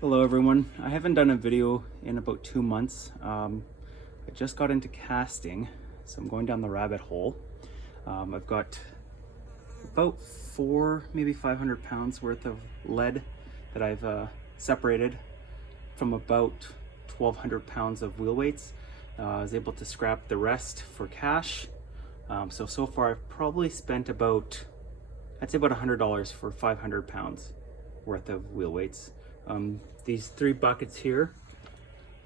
Hello everyone. I haven't done a video in about 2 months. I just got into casting, so I'm going down the rabbit hole. I've got about 500 pounds worth of lead that I've separated from about 1,200 pounds of wheel weights. I was able to scrap the rest for cash. So far I've probably spent about, I'd say about $100 for 500 pounds worth of wheel weights. These 3 buckets here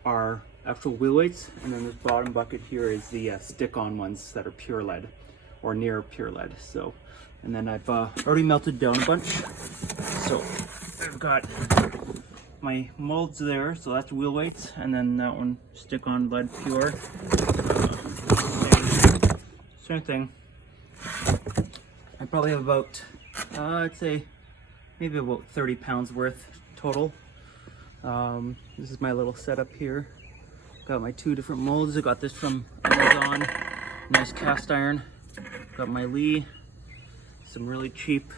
are actual wheel weights, and then this bottom bucket here is the stick-on ones that are pure lead or near pure lead. So, and then I've already melted down a bunch. So I've got my molds there, so that's wheel weights, and then that one stick-on lead pure. Same thing. I probably have about, I'd say maybe about 30 pounds worth total. This is my little setup here. Got my 2 different molds. I got this from Amazon, nice cast iron. Got my Lee, some really cheap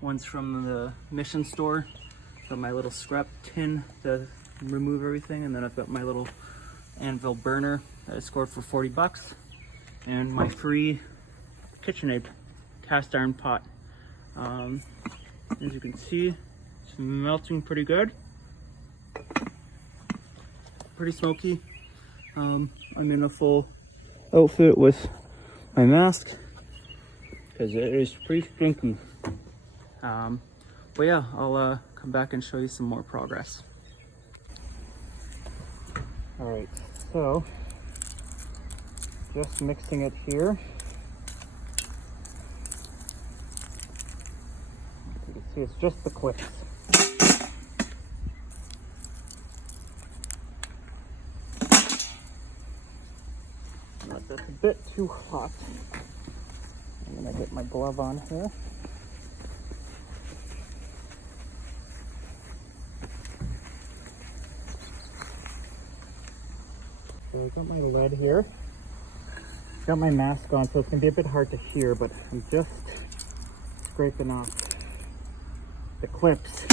ones from the Mission store. Got my little scrap tin to remove everything, and then I've got my little anvil burner that I scored for 40 bucks, and my free KitchenAid cast iron pot. As you can see, it's melting pretty good, pretty smoky. I'm in a full outfit with my mask because it is pretty stinky. But yeah, I'll come back and show you some more progress. All right, so just mixing it here. You can see it's just the clips. That's a bit too hot. I'm gonna get my glove on here. So I got my lead here. Got my mask on, so it's gonna be a bit hard to hear, but I'm just scraping off the clips.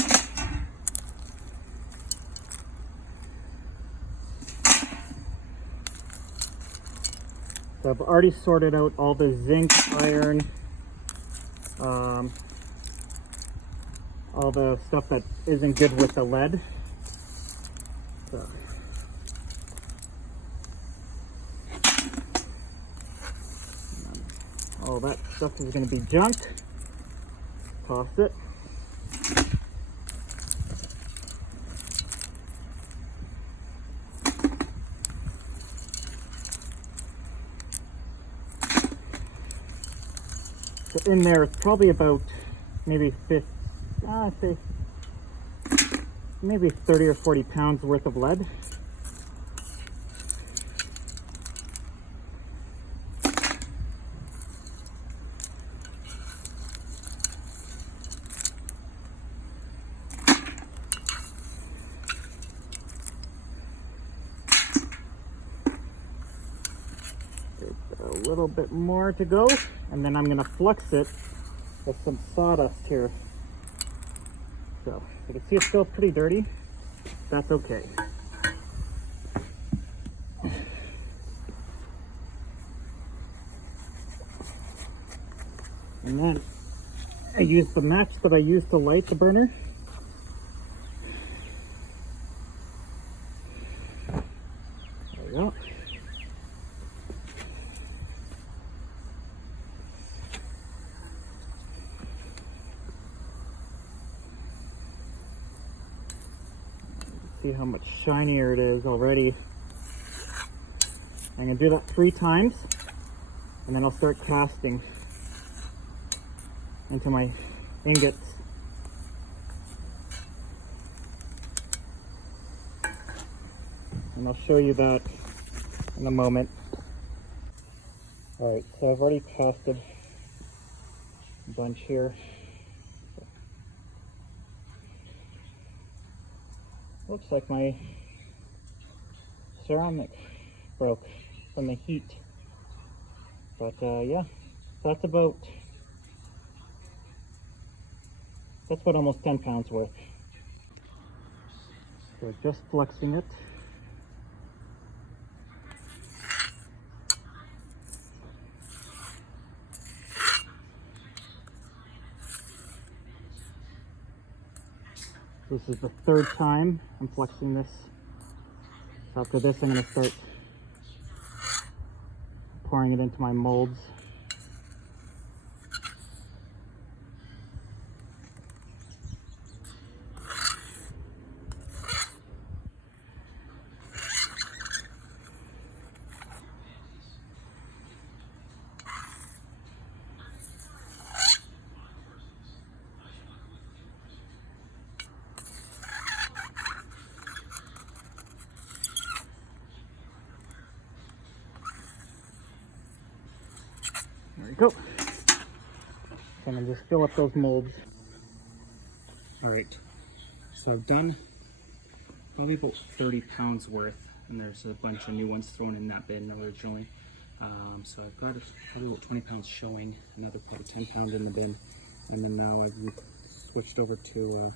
So I've already sorted out all the zinc, iron, all the stuff that isn't good with the lead. So. All that stuff is going to be junk. Toss it. So in there, it's probably about maybe I'd say maybe 30 or 40 pounds worth of lead. A little bit more to go, and then I'm going to flux it with some sawdust here. So you can see it's still pretty dirty. That's okay. And then I use the match that I used to light the burner. There we go. See how much shinier it is already. I'm going to do that 3 times, and then I'll start casting into my ingots. And I'll show you that in a moment. Alright, so I've already casted a bunch here. Looks like my ceramic broke from the heat. But yeah, that's about almost 10 pounds worth. So just flexing it. This is the third time I'm flexing this. So after this, I'm going to start pouring it into my molds. There we go. So I'm gonna just fill up those molds. All right, so I've done probably about 30 pounds worth, and there's a bunch of new ones thrown in that bin originally. So I've got probably about 20 pounds showing, another probably 10 pounds in the bin, and then now I've switched over to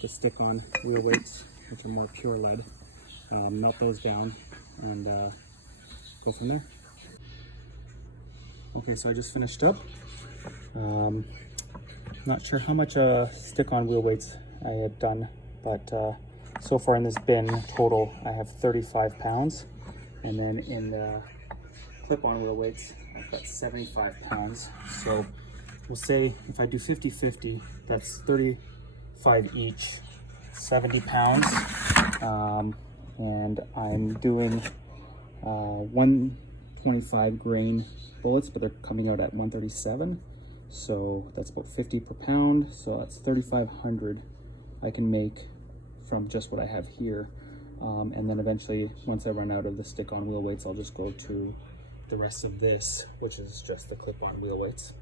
the stick-on wheel weights, which are more pure lead. Melt those down and go from there. Okay, so I just finished up. Not sure how much stick-on wheel weights I had done, but so far in this bin total, I have 35 pounds. And then in the clip-on wheel weights, I've got 75 pounds. So we'll say if I do 50-50, that's 35 each, 70 pounds. And I'm doing 125 grain bullets, but they're coming out at 137. So that's about 50 per pound. So that's 3,500 I can make from just what I have here. And then eventually, once I run out of the stick-on wheel weights, I'll just go to the rest of this, which is just the clip-on wheel weights.